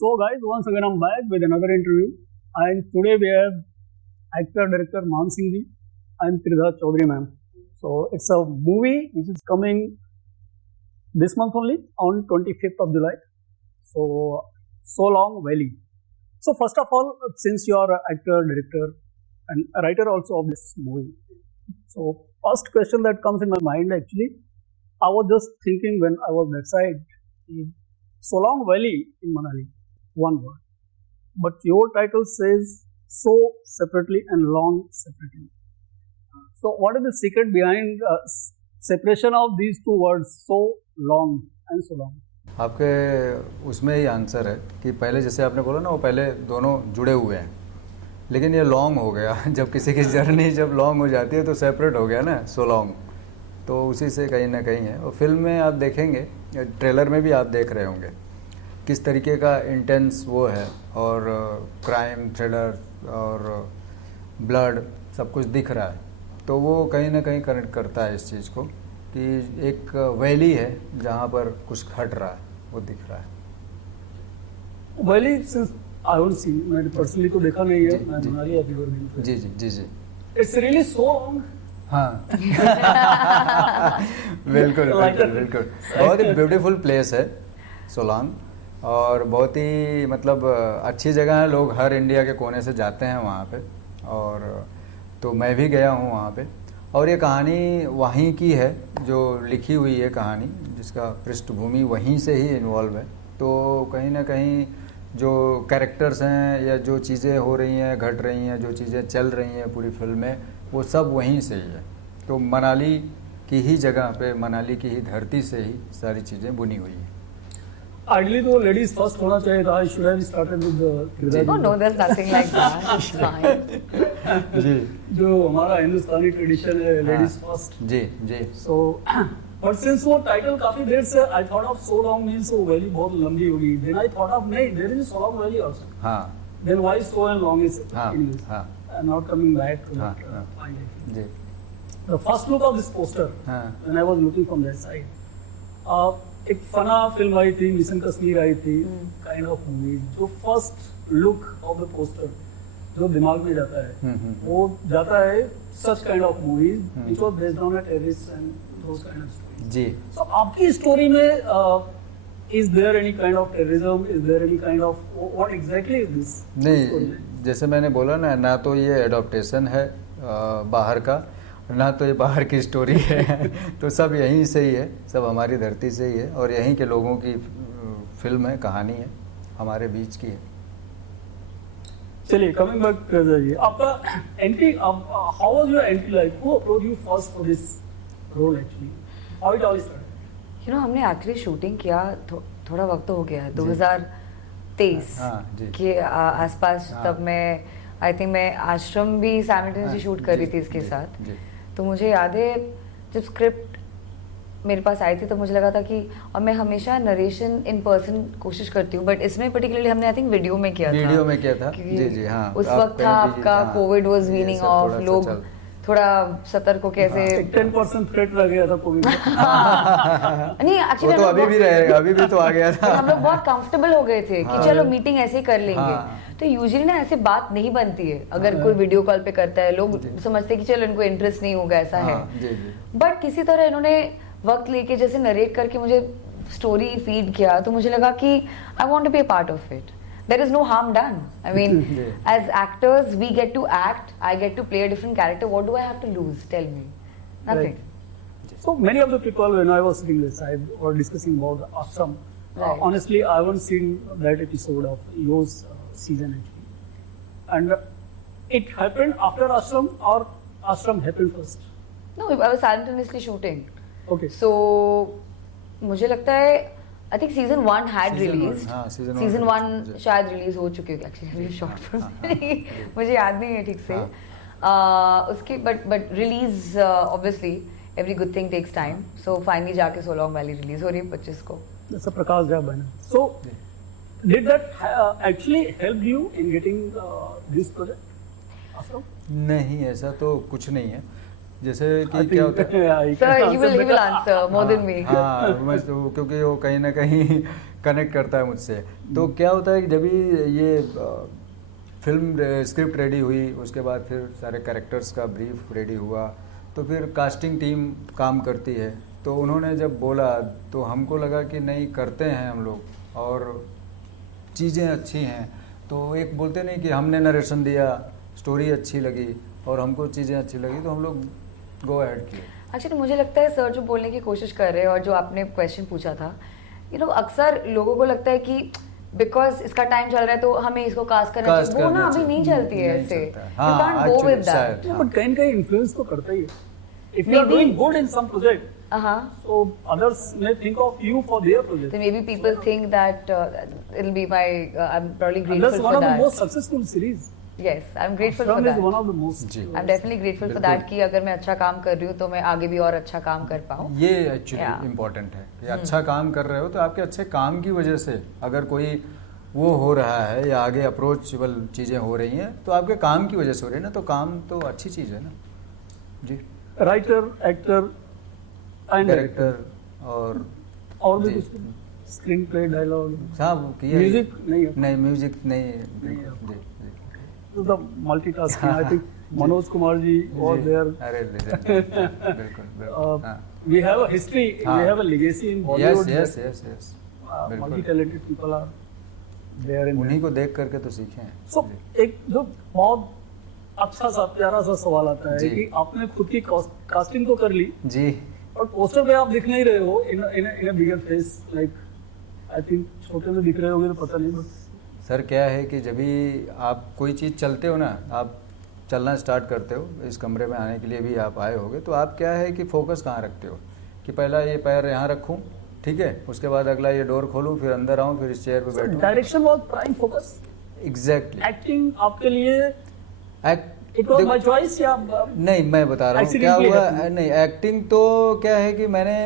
So guys, once again I'm back with another interview, and today we have actor director Man Singh ji and Tridhar Chaudhary ma'am. So it's a movie which is coming this month only on 25th of July. So Long Valley. So first of all, since you are an actor, director, and a writer also of this movie, so first question that comes in my mind actually, I was just thinking when I was that side, Solong Valley in Manali, one word. But your title says so separately and long separately. So what is the secret behind separation of these two words, so long and so long? आपके उसमें ही answer है कि पहले जैसे आपने बोला ना, वो पहले दोनों जुड़े हुए हैं, लेकिन ये लॉन्ग हो गया। जब किसी की जर्नी जब लॉन्ग हो जाती है तो सेपरेट हो गया ना, सो लॉन्ग। तो उसी से कहीं ना कहीं है। और फिल्म में आप देखेंगे, ट्रेलर में भी आप देख रहे होंगे किस तरीके का इंटेंस वो है, और क्राइम थ्रिलर और ब्लड सब कुछ दिख रहा है। तो वो कहीं ना कहीं कनेक्ट करता है इस चीज़ को कि एक वैली है जहाँ पर कुछ घट रहा है, वो दिख रहा है। Valley since I don't see, मैंने पर्सनली तो देखा नहीं है, मैं मनाली अभी और दिन। जी जी जी जी। It's really so long. हाँ बिल्कुल बिल्कुल बिल्कुल। बहुत ही ब्यूटीफुल प्लेस है सोलांग, और बहुत ही मतलब अच्छी जगह है। लोग हर इंडिया के कोने से जाते हैं वहाँ पे, और तो मैं भी गया हूँ वहाँ पे। और ये कहानी वहीं की है, जो लिखी हुई है कहानी, जिसका पृष्ठभूमि वहीं से ही इन्वॉल्व है। तो कहीं ना कहीं जो कैरेक्टर्स हैं या जो चीज़ें हो रही हैं, घट रही हैं, जो चीज़ें चल रही हैं पूरी फिल्म में, वो सब वहीं से ही है। तो मनाली की ही जगह पे, मनाली की ही धरती से ही सारी चीज़ें बुनी हुई हैं। आइडियली तो लेडीज फर्स्ट होना चाहिए था। I should have started with Oh no, there's nothing like that. It's fine. जी जो हमारा हिंदुस्तानी ट्रेडिशन है, लेडीज फर्स्ट। जी जी। सो बट सिंस वो टाइटल काफी देर से I thought of so long means वो वैली बहुत लंबी होगी। देन आई थॉट ऑफ नहीं, there is so long valley also. हाँ then why so and long is हाँ इंग्लिश। हाँ I am not coming back to हाँ, दैट हाँ। पॉइंट। जी the first look of this poster हाँ when I was looking from that side, एक Fanaa film आई थी, मिशन कश्मीर आई थी, काइंड ऑफ मूवी। जो first look of the poster जो दिमाग में जाता है, वो जाता है such kind of movies which was based on a terrorist and those kind of stories. जी। सो आपकी स्टोरी में is there any kind of terrorism, is there any kind of what exactly is this? नहीं, जैसे मैंने बोला ना तो ये एडॉप्टेशन है बाहर का, ना तो ये बाहर की स्टोरी है। तो सब यहीं से ही है, सब हमारी धरती से ही है, और यहीं के लोगों की फिल्म है, कहानी है, हमारे बीच की है। चलिए, कमिंग बैक ट्रेजर जी, आपका entry, how was your entry like? Who approach you first for this role actually? How it all started? You know, हमने एक्चुअली शूटिंग किया थोड़ा वक्त हो गया है, 2023 जी। के आसपास। तब मैं आई थिंक मैं आश्रम भी साइमल्टेनियसली शूट कर रही थी इसके साथ। जी। तो मुझे याद है जब स्क्रिप्ट मेरे पास आई थी तो मुझे लगा था कि, और मैं हमेशा नरेशन इन पर्सन कोशिश करती हूँ, बट इसमें पर्टिकुलरली हमने आई थिंक वीडियो में किया था। जी जी हाँ। उस वक्त था आपका कोविड वाज वीनिंग ऑफ, लोग थोड़ा सतर्क हो कैसे। 10% थ्रेट रह गया था कोविड में। नहीं एक्चुअली तो अभी भी रहेगा, अभी भी तो आ गया था। हम लोग बहुत कंफर्टेबल हो गए थे कि चलो मीटिंग ऐसे ही कर लेंगे। तो यूजुअली ना ऐसे बात नहीं बनती है, अगर कोई वीडियो कॉल पे करता है, लोग समझते हैं कि चलो इनको इंटरेस्ट नहीं होगा, ऐसा है। बट किसी तरह इन्होंने वक्त लेके जैसे नरेट करके मुझे स्टोरी फीड किया, तो मुझे लगा कि I want to be a part of it. There is no harm done. I mean, as actors, we get to act. I get to play a different character. What do I have to lose? Tell me. Nothing. Right. So many of the people, when I was sitting this side or discussing about the Ashram, Right. honestly, I haven't seen that episode of yours season actually. And it happened after Ashram, or Ashram happened first? No, I was simultaneously shooting. Okay. So, मुझे लगता है I think season 1 had released. Season 1 शायद release हो चुकी होगी actually, short film मुझे याद नहीं है ठीक से। उसकी but release obviously every good thing takes time. So finally जाके सोलॉन्ग वैली रिलीज हो रही है 25 को। That's a Prakash Jha bana. So did that actually help you in getting this project? Ashram? नहीं, ऐसा तो कुछ नहीं है। जैसे कि क्या होता है, Sir, he will answer more than me. हाँ, मैं तो क्योंकि वो कहीं ना कहीं कनेक्ट करता है मुझसे। तो क्या होता है कि जब भी ये फिल्म स्क्रिप्ट रेडी हुई, उसके बाद फिर सारे कैरेक्टर्स का ब्रीफ रेडी हुआ, तो फिर कास्टिंग टीम काम करती है। तो उन्होंने जब बोला तो हमको लगा कि नहीं, करते हैं हम लोग और चीज़ें अच्छी हैं। तो एक बोलते नहीं कि हमने नरेशन दिया, स्टोरी अच्छी लगी और हमको चीज़ें अच्छी लगी, तो हम लोग गो अहेड किए। अच्छा, तो मुझे लगता है सर जो बोलने की कोशिश कर रहे हैं और जो आपने क्वेश्चन पूछा था, अक्सर लोगों को लगता है कि बिकॉज इसका टाइम चल रहा है तो हमें इसको कास्ट करना चाहिए। वो ना अभी नहीं चलती है ऐसे। You can't go with that. But कहीं इन्फ्लुएंस तो करता ही है। If you are doing good in some project, so others may think of you for their project. Then maybe people think that it'll be my. I'm probably grateful That's for one of that. the most successful series. Yes, I'm grateful for Ashram that. is one of the most. I'm definitely grateful for that कि अगर मैं अच्छा काम कर रही हूँ तो मैं आगे भी और अच्छा काम कर पाऊँ। ये एक्चुअली इम्पोर्टेंट है कि अच्छा काम कर रहे हो तो आपके अच्छे काम की वजह से अगर कोई वो हो रहा है या आगे अप्रोचेबल चीज़ें हो रही हैं तो आपके काम की वजह से हो रही है ना, तो काम तो अच्छी चीज़ है ना जी। राइटर, एक्टर एंड डायरेक्टर और भी कुछ स्क्रीन प्ले, डायलॉग, हाँ वो किया। म्यूजिक नहीं, म्यूजिक नहीं जी। The multitasking, I think Manoj Kumar ji was there. अरे बिल्कुल। We have a history, we have a legacy in Bollywood. Yes. Multi-talented people are there in. उन्हीं को देख करके तो सीखे हैं। So एक जो बहुत अच्छा सा प्यारा सा सवाल आता है कि आपने खुद की कास्टिंग तो कर ली जी, और पोस्टर पे आप दिख नहीं रहे हो in a bigger face, like I think छोटे में दिख रहे होगे तो पता नहीं। सर क्या है कि जब भी आप कोई चीज़ चलते हो ना, आप चलना स्टार्ट करते हो, इस कमरे में आने के लिए भी आप आए होगे, तो आप क्या है कि फोकस कहाँ रखते हो कि पहला ये पैर यहाँ रखूँ, ठीक है, उसके बाद अगला ये डोर खोलूँ, फिर अंदर आऊँ, फिर इस चेयर पे बैठूँ। Direction was prime focus. Exactly. Acting आपके लिए इट वाज माय चॉइस या नहीं, मैं बता रहा हूँ क्या हुआ। नहीं, एक्टिंग तो क्या है कि मैंने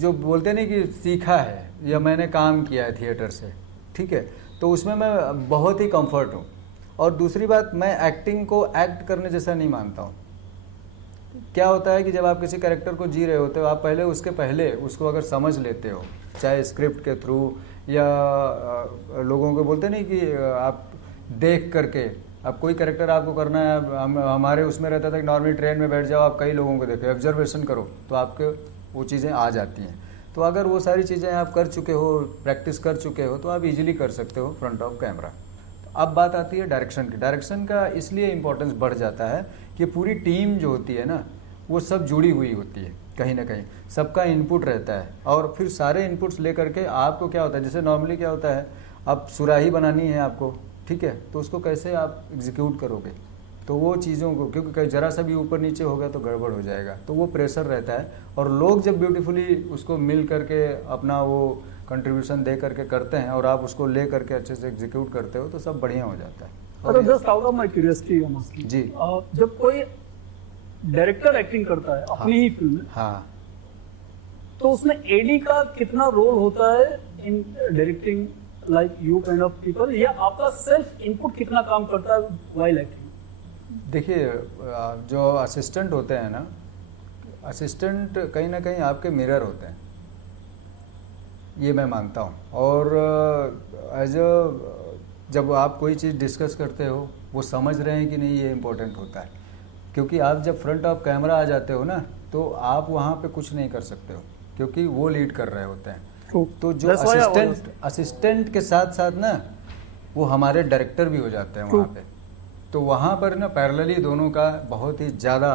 जो बोलते नहीं कि सीखा है या मैंने काम किया है थिएटर से, ठीक है, तो उसमें मैं बहुत ही कंफर्ट हूँ। और दूसरी बात, मैं एक्टिंग को एक्ट करने जैसा नहीं मानता हूँ। क्या होता है कि जब आप किसी कैरेक्टर को जी रहे होते हो, आप पहले उसको अगर समझ लेते हो, चाहे स्क्रिप्ट के थ्रू या लोगों को बोलते नहीं कि आप देख करके, अब कोई कैरेक्टर आपको करना है, हमारे उसमें रहता था कि नॉर्मली ट्रेन में बैठ जाओ, आप कई लोगों को देखो, ऑब्जर्वेशन करो, तो आपके वो चीज़ें आ जाती हैं। तो अगर वो सारी चीज़ें आप कर चुके हो, प्रैक्टिस कर चुके हो, तो आप इजीली कर सकते हो फ्रंट ऑफ कैमरा। तो अब बात आती है डायरेक्शन की। डायरेक्शन का इसलिए इम्पोर्टेंस बढ़ जाता है कि पूरी टीम जो होती है ना, वो सब जुड़ी हुई होती है, कहीं ना कहीं सबका इनपुट रहता है, और फिर सारे इनपुट्स लेकर के आपको क्या होता है, जैसे नॉर्मली क्या होता है, अब सुराही बनानी है आपको, ठीक है, तो उसको कैसे आप एग्जीक्यूट करोगे, तो वो चीज़ों को, क्योंकि ज़रा सा भी ऊपर नीचे होगा तो गड़बड़ हो जाएगा, तो वो प्रेशर रहता है। और लोग जब ब्यूटीफुली उसको मिल करके अपना वो कंट्रीब्यूशन दे करके करते हैं और आप उसको ले करके अच्छे से एग्जीक्यूट करते हो, तो सब बढ़िया हो जाता है। और just out of my curiosity जी, जब कोई डायरेक्टर एक्टिंग करता है अपनी ही फिल्म में, हाँ, तो उसमें एडी का कितना रोल होता है in directing like you kind of people, या आपका सेल्फ इनपुट कितना काम करता है व्हाइल एक्टिंग? देखिए, जो असिस्टेंट होते हैं ना, असिस्टेंट कहीं ना कहीं आपके मिरर होते हैं, ये मैं मानता हूँ। और जब आप कोई चीज़ डिस्कस करते हो, वो समझ रहे हैं कि नहीं, ये इम्पोर्टेंट होता है। क्योंकि आप जब फ्रंट ऑफ कैमरा आ जाते हो ना, तो आप वहाँ पे कुछ नहीं कर सकते हो, क्योंकि वो लीड कर रहे होते हैं। तो जो असिस्टेंट के साथ साथ ना, वो हमारे डायरेक्टर भी हो जाते हैं वहाँ पे। तो वहाँ पर ना पैरेलली दोनों का बहुत ही ज़्यादा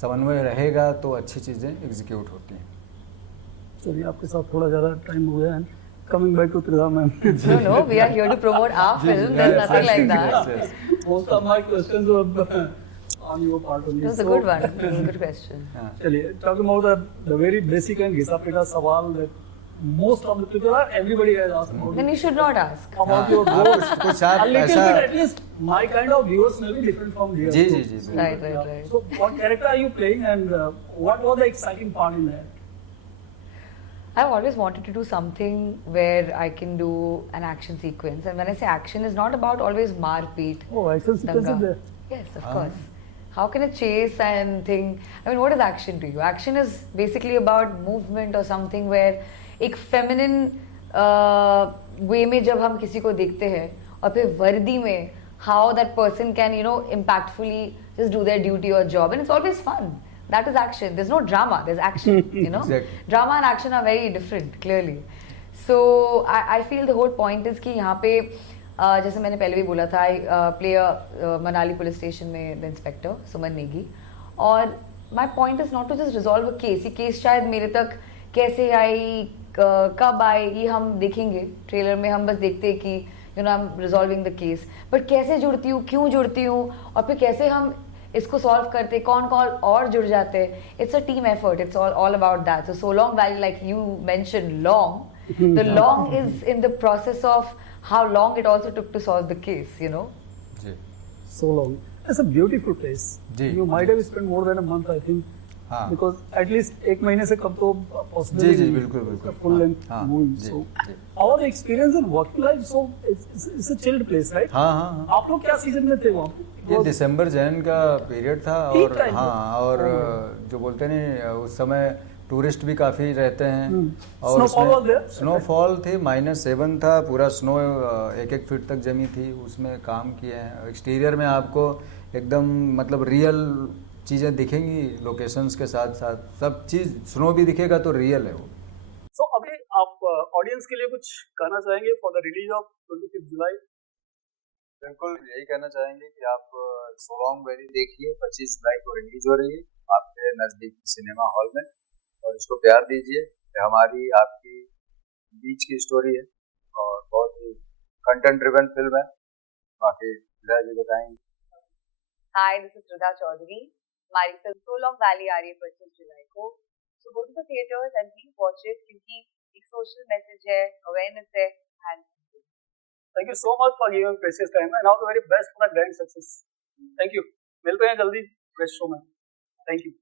समन्वय रहेगा, तो अच्छी चीज़ें एग्जीक्यूट होती हैं। चलिए, आपके साथ थोड़ा ज़्यादा टाइम हो गया है। Coming back to Tridha ma'am. No, we are here to promote our film. There's nothing like that. Yes. Most of my questions were on your part only. It was a good one. It was a good question. चलिए, talking about the very basic and घिसा-पिटा सवाल that most of the people are, everybody has asked about. Then you should not ask. About your goals. कुछ आप A little ऐसा, bit, at least my kind of viewers may be different from theirs. Ji, Right. So, what character are you playing, and what was the exciting part in that? I've always wanted to do something where I can do an action sequence, and when I say action, it's not about always marpeet. Oh, action sequence is there. Yes, of course. How can a chase and thing? I mean, what is action to you? Action is basically about movement or something where एक feminine वे में जब हम किसी को देखते हैं और फिर वर्दी में how that person can impactfully just do their duty or job, and it's always fun. That is action. There's no drama, there's action. Exactly. Drama and action are very different, clearly. So I feel the whole point is कि यहाँ पे जैसे मैंने पहले भी बोला था, I play a Manali police station में the inspector सुमन नेगी, और my point is not to just resolve a case. ये केस शायद मेरे तक कैसे आई, कब आई, ये हम देखेंगे ट्रेलर में. हम बस देखते हैं कि I'm resolving the case, but कैसे जुड़ती हूँ, क्यों जुड़ती हूँ, और फिर कैसे हम इसको सॉल्व करते, कौन कौन और जुड़ जाते हैं. It's a team effort. It's all about that. So Solong valley, like you mention long, the long is in the process of how long it also took to solve the case. जी. Solong. It's a beautiful place. जी. You might have spent more than a month, I think. हाँ. Because at least एक महीने से कम तो possible. जी बिल्कुल. Full length movie. So our experience in working life, so it's a chilled place, right? हाँ. आप लोग क्या सीजन में थे वहाँ पे? ये दिसंबर जैन का पीरियड था, और हाँ, और जो बोलते नहीं उस समय टूरिस्ट भी काफ़ी रहते हैं, और स्नोफॉल थी, -7 था, पूरा स्नो 1-1 फीट तक जमी थी. उसमें काम किए हैं. एक्सटीरियर में आपको एकदम मतलब रियल चीज़ें दिखेंगी, लोकेशंस के साथ साथ सब चीज़. स्नो भी दिखेगा तो रियल है वो. So अभी आप ऑडियंस के लिए कुछ कहना चाहेंगे फॉर द रिलीज ऑफ 25 जुलाई? बिल्कुल यही कहना चाहेंगे कि आप सोलोंग वैली देखिए. 25 जुलाई को रिलीज हो रही है आपके नज़दीक सिनेमा हॉल में, और इसको प्यार दीजिए. हमारी आपकी बीच की स्टोरी है और बहुत ही कंटेंट ड्रिवन फिल्म है. बाकी श्रद्धा जी बताएंगे. हाय, दिस इज श्रद्धा चौधरी. हमारी फिल्म सोलोंग वैली आ रही है 25 जुलाई को. So go to the theaters and please watch it, क्योंकि एक सोशल मैसेज है, अवेयरनेस है. And Thank you so much for giving precious time, and all the very best for the grand success. Thank you. मिलते हैं जल्दी fresh show में. Thank you.